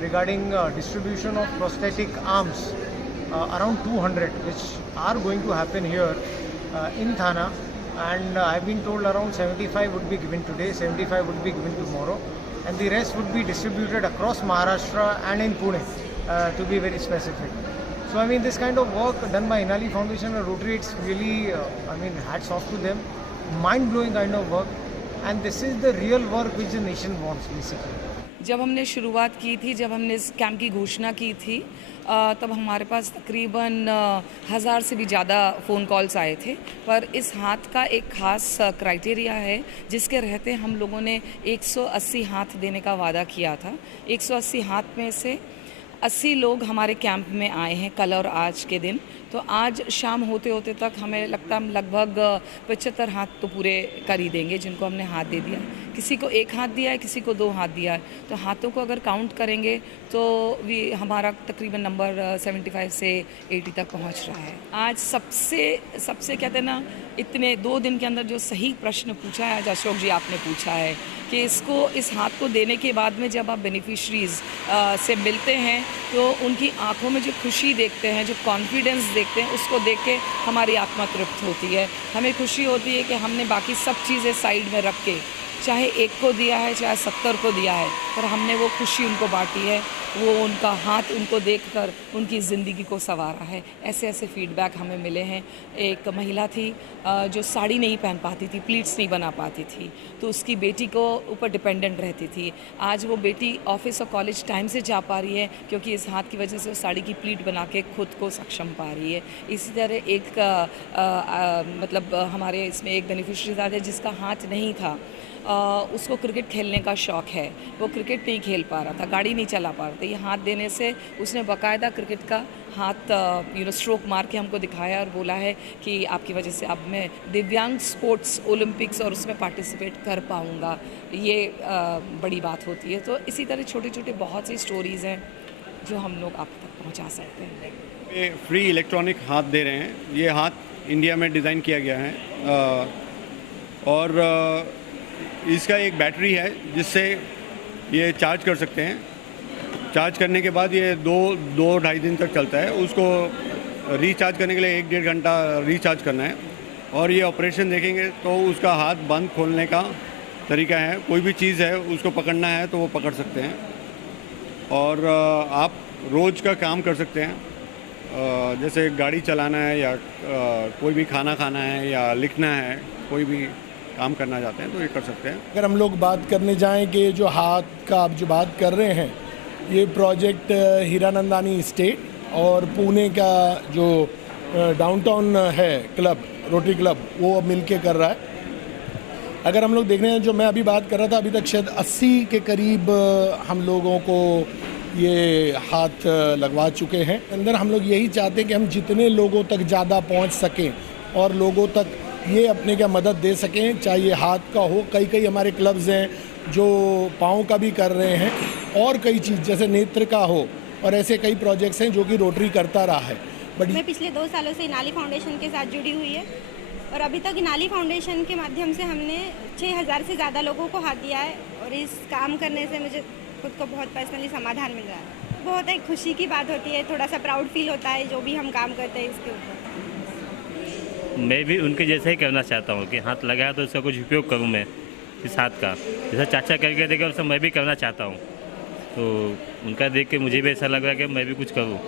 regarding distribution of prosthetic arms, around 200, which are going to happen here in Thana. And I've been told around 75 would be given today, 75 would be given tomorrow, and the rest would be distributed across Maharashtra and in Pune, to be very specific. So I mean, this kind of work done by Inali Foundation and Rotary, it's really, hats off to them. Mind-blowing kind of work, and this is the real work which the nation wants, basically. जब हमने शुरुआत की थी, जब हमने इस camp की घोषणा की थी, तब हमारे पास तकरीबन 1000 से भी ज़्यादा फ़ोन कॉल्स आए थे। पर इस हाथ का एक ख़ास क्राइटेरिया है जिसके रहते हम लोगों ने 180 हाथ देने का वादा किया था। 180 हाथ में से 80 लोग हमारे कैंप में आए हैं कल और आज के दिन। तो आज शाम होते होते तक हमें लगता हम लगभग 75 हाथ तो पूरे कर ही देंगे जिनको हमने हाथ दे दिया। किसी को 1 हाथ दिया है, किसी को 2 हाथ दिया है। तो हाथों को अगर काउंट करेंगे तो हमारा तकरीबन नंबर 75 से 80 तक पहुंच रहा है। आज सबसे कहते हैं ना, इतने 2 दिन के अंदर जो सही प्रश्न पूछा है, आज अशोक जी आपने पूछा है कि इस हाथ को देने के बाद में जब आप बेनिफिशरीज से मिलते हैं तो उनकी आंखों में जो खुशी देखते हैं, जो कॉन्फिडेंस देखते हैं, उसको देख के हमारी आत्मा तृप्त होती है। हमें खुशी होती है कि हमने बाकी सब चीज़ें साइड में रख के, चाहे 1 को दिया है, चाहे 70 को दिया है, पर हमने वो खुशी उनको बांटी है, वो उनका हाथ उनको देखकर उनकी ज़िंदगी को संवारा है। ऐसे फीडबैक हमें मिले हैं। एक महिला थी जो साड़ी नहीं पहन पाती थी, प्लीट्स नहीं बना पाती थी, तो उसकी बेटी को ऊपर डिपेंडेंट रहती थी। आज वो बेटी ऑफिस और कॉलेज टाइम से जा पा रही है क्योंकि इस हाथ की वजह से वो साड़ी की प्लीट बना के खुद को सक्षम पा रही है। इसी तरह एक हमारे इसमें एक बेनिफिशरी था जिसका हाथ नहीं था, उसको क्रिकेट खेलने का शौक़ है, वो क्रिकेट नहीं खेल पा रहा था, गाड़ी नहीं चला पा रहा था। ये हाथ देने से उसने बाकायदा क्रिकेट का हाथ स्ट्रोक मार के हमको दिखाया और बोला है कि आपकी वजह से अब मैं दिव्यांग स्पोर्ट्स ओलंपिक्स और उसमें पार्टिसिपेट कर पाऊँगा। ये बड़ी बात होती है। तो इसी तरह छोटे छोटे बहुत सी स्टोरीज़ हैं जो हम लोग आप तक पहुँचा सकते हैं। ये फ्री इलेक्ट्रॉनिक हाथ दे रहे हैं। ये हाथ इंडिया में डिज़ाइन किया गया है और इसका एक बैटरी है जिससे ये चार्ज कर सकते हैं। चार्ज करने के बाद ये 2-2.5 दिन तक चलता है। उसको रिचार्ज करने के लिए 1-1.5 घंटा रिचार्ज करना है। और ये ऑपरेशन देखेंगे तो उसका हाथ बंद खोलने का तरीका है। कोई भी चीज़ है उसको पकड़ना है तो वो पकड़ सकते हैं और आप रोज़ का काम कर सकते हैं। जैसे गाड़ी चलाना है या कोई भी खाना खाना है या लिखना है, कोई भी काम करना चाहते हैं तो ये कर सकते हैं। अगर हम लोग बात करने जाएं कि जो हाथ का आप जो बात कर रहे हैं, ये प्रोजेक्ट हीरानंदानी स्टेट और पुणे का जो डाउनटाउन है क्लब, रोटरी क्लब, वो मिल के कर रहा है। अगर हम लोग देख रहे हैं, जो मैं अभी बात कर रहा था, अभी तक शायद 80 के करीब हम लोगों को ये हाथ लगवा चुके हैं। अंदर हम लोग यही चाहते हैं कि हम जितने लोगों तक ज़्यादा पहुंच सकें और लोगों तक ये अपने क्या मदद दे सकें, चाहे ये हाथ का हो। कई हमारे क्लब्स हैं जो पाँव का भी कर रहे हैं और कई चीज़ जैसे नेत्र का हो, और ऐसे कई प्रोजेक्ट्स हैं जो कि रोटरी करता रहा है। बट मैं पिछले 2 सालों से इनाली फाउंडेशन के साथ जुड़ी हुई है और अभी तक इनाली फाउंडेशन के माध्यम से हमने 6000 से ज़्यादा लोगों को हाथ दिया है और इस काम करने से मुझे खुद को बहुत पर्सनली समाधान मिल रहा है। बहुत एक खुशी की बात होती है, थोड़ा सा प्राउड फील होता है जो भी हम काम करते हैं इसके ऊपर। मैं भी उनके जैसा ही करना चाहता हूँ कि हाथ लगाया तो इसका कुछ उपयोग करूँ मैं इस हाथ का, जैसा चाचा करके देखा वैसा मैं भी करना चाहता हूँ। तो उनका देख के मुझे भी ऐसा लग रहा है कि मैं भी कुछ करूँ।